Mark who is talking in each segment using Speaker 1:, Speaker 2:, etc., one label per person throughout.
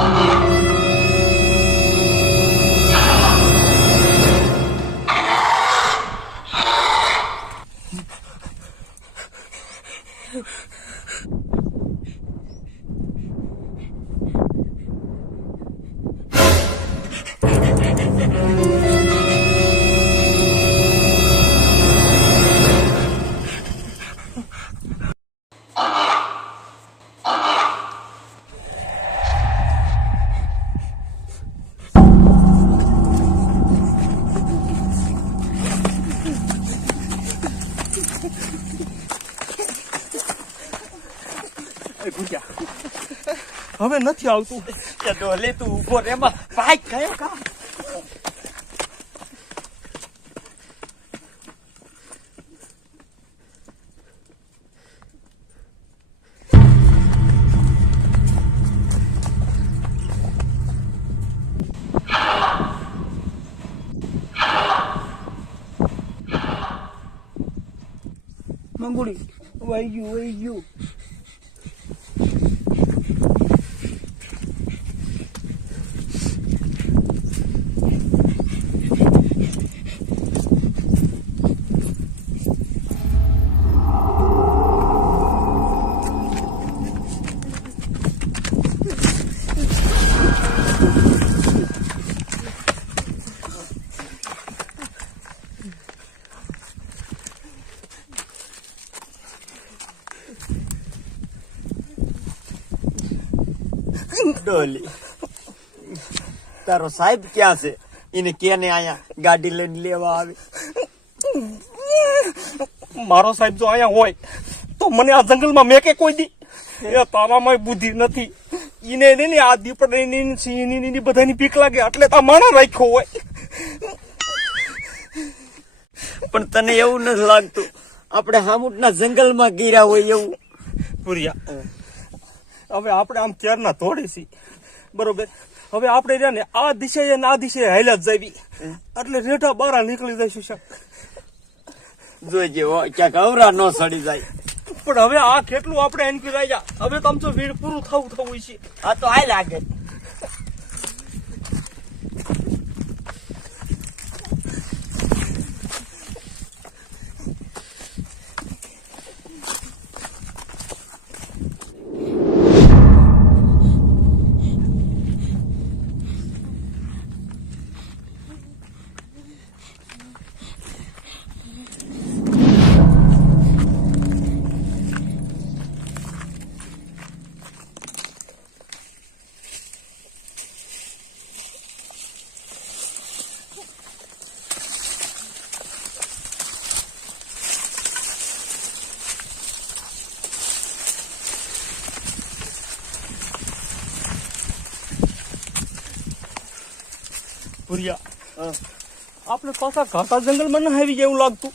Speaker 1: 아. એ ભૂખ્યા હવે નથી આવતું
Speaker 2: કે ડોલે તું ઊભો રે એમાં ભાઈ કયો કા
Speaker 1: મંગુડી વહી ગયું વહી ગયું
Speaker 2: ડોલી. તારો સાહેબ ક્યાં છે? એને કેને આયા ગાડી લઈને લેવા આવે?
Speaker 1: મારો સાહેબ જો અહીંયા હોય તો મને આ જંગલમાં મેં કે કોઈ દી? એ તારામાં બુદ્ધિ નથી. ઈને ને આ દીપડાની સિંહની બધાની પીક લાગે એટલે તા માણા રાખ્યો હોય.
Speaker 2: પણ તને એવું નથી લાગતું. આપણે હામુટના જંગલમાં ગીરા હોય એવું.
Speaker 1: પુરિયા હવે આપણે આમ ક્યારના તોડી છી બરોબર? હવે આપણે રહ્યા ને આ દિશાએ ને આ દિશાએ હાલ્યા જ જાવી. એટલે રેઠા બારા નીકળી જઈશું શાક
Speaker 2: જોઈજે ક્યાંક અવરા ન સડી જાય.
Speaker 1: પણ હવે આ કેટલું આપણે એનક્યુ જા હવે તમ તો વીડ પૂરું થવું થવું છે.
Speaker 2: આ તો હાલ આગળ
Speaker 1: પુરિયા આપણે પાછા ઘાટા જંગલમાં ના આવી ગયા એવું લાગતું.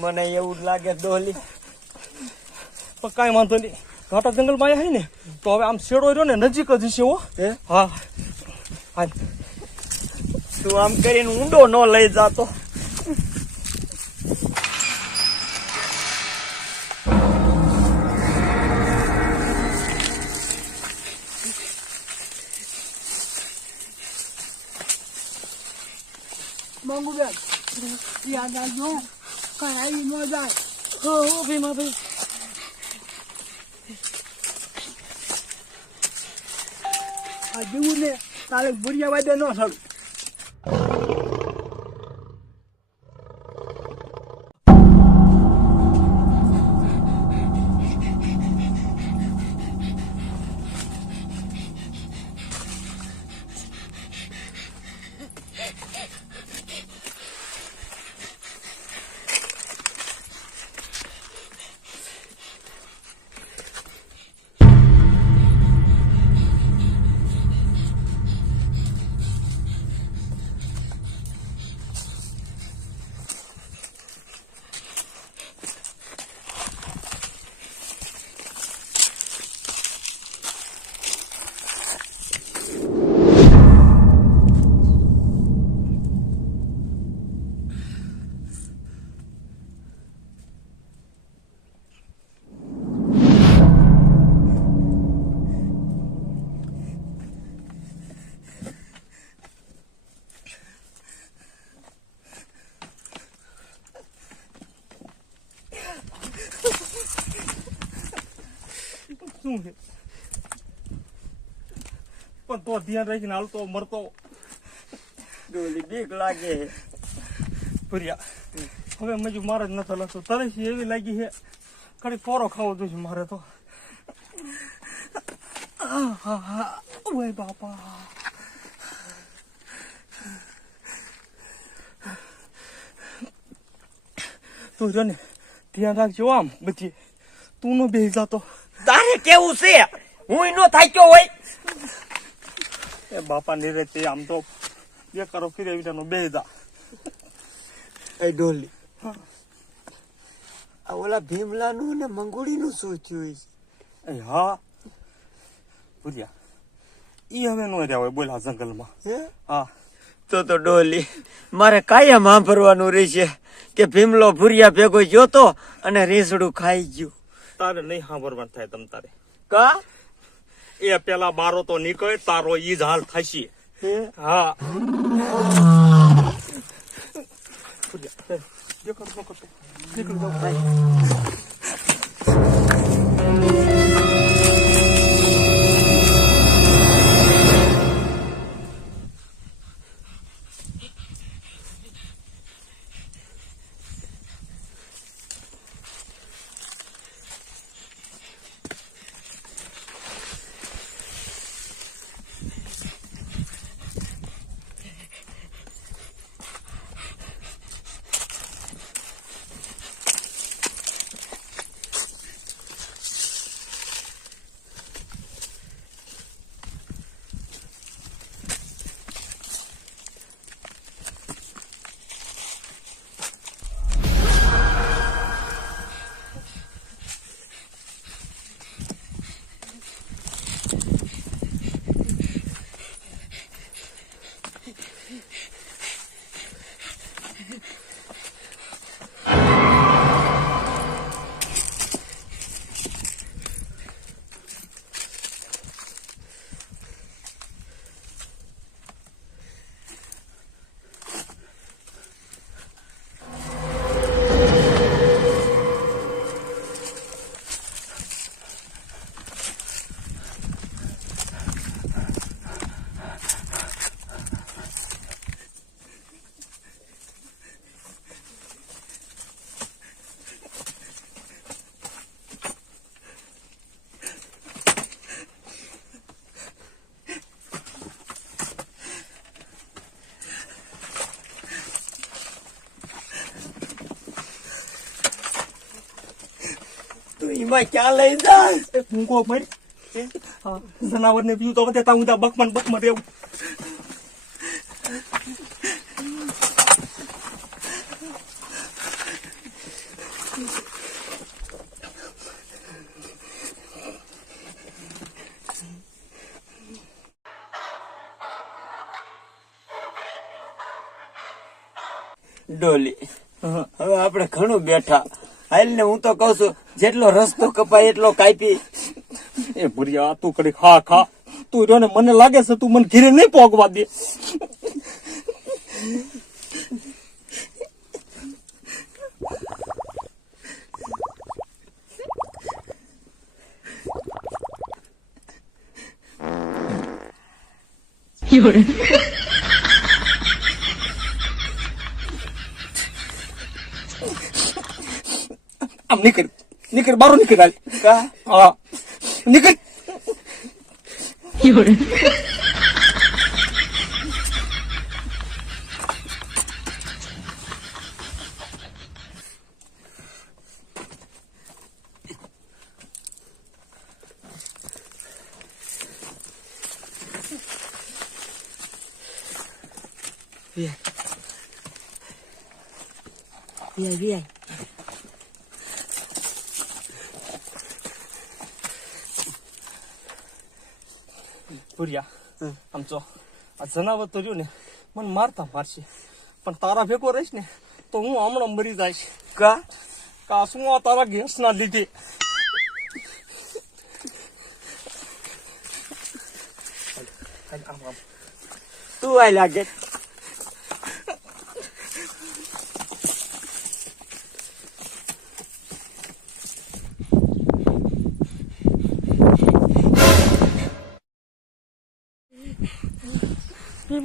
Speaker 2: મને એવું લાગે ડોલી.
Speaker 1: પણ કાંઈ વાંધો નહીં. ઘાટા જંગલમાં આવ્યા ને તો હવે આમ શેડો રહ્યો ને નજીક જ હશે હો.
Speaker 2: હા?
Speaker 1: હા.
Speaker 2: તું આમ કરીને ઊંડો ન લઈ જાતો?
Speaker 3: બેન યાદ આવજો કઈ આવી ન જાય
Speaker 1: હો હો ભીમા ભાઈ
Speaker 3: આ જેવું ને તારે
Speaker 1: શું છે પણ તો ધ્યાન રાખીને હાલતો મરતો
Speaker 2: ડોલી બીક લાગે
Speaker 1: ભર્યા હવે મજુ મારે જ નથી લાગતું તરસ એવી લાગી છે ખાલી પોરો ખાવો જોઈએ મારે તો. ઓય બાપા તું જો ને ધ્યાન રાખજો આમ બધી તું નો બેસી જાતો
Speaker 2: તારે કેવું છે? હું નો થાક્યો હોય.
Speaker 1: એ બાપા નીરે તે આમ તો બે કરો ફીરે વિટાનો બે જા.
Speaker 2: એ ડોલી. આ ઓલા ભીમલાનું ને મંગોળીનું શું થયું છે?
Speaker 1: એ હા. ભૂરિયા ઈ હવે નો રહ્યા હોય બોલા જંગલમાં.
Speaker 2: હે?
Speaker 1: હા.
Speaker 2: તો તો ડોલી મારે કાયમ સાંભળવાનું રહેશે કે ભીમલો ભૂરિયા ભેગો જોતો અને રીસડું ખાઈ ગયું.
Speaker 1: તારે નહીં સાંભળવાનું થાય તમ તારે.
Speaker 2: કા?
Speaker 1: એ પેલા મારો તો નીકળે તારો ઈ જ હાલ થશે.
Speaker 2: હે?
Speaker 1: હા. નીકળ
Speaker 2: નીકળી એમાં ક્યાં લઈ જાય
Speaker 1: મૂંગો જનાવર ને પીવું તો વધે તા ઊંધા બકમાં ને બકમાં રહેવું
Speaker 2: ડોલી હવે આપણે ઘણું બેઠા. હાલ ને હું તો કઉ છું જેટલો રસ્તો કપાય એટલો કાપી.
Speaker 1: એ ભૂરિયા તું કરી ખા ખા. તું રહ્યો ને મને લાગે છે તું મને ઘીરે નહીં પોગવા દે. આમ નીકળ નીકળ બારો નીકળ હાલ.
Speaker 2: કા
Speaker 1: હા નીકળ
Speaker 2: વિયાય વિયાય
Speaker 1: ભૂરિયા. આમ જો આ જનાવર તો રહ્યું ને મને મારતા મારશે. પણ તારા ભેગો રહીશ ને તો હું હમણાં મરી જઈશ.
Speaker 2: કા?
Speaker 1: કા શું આ તારા ગેસ ના લીધે.
Speaker 2: તું આ લાગે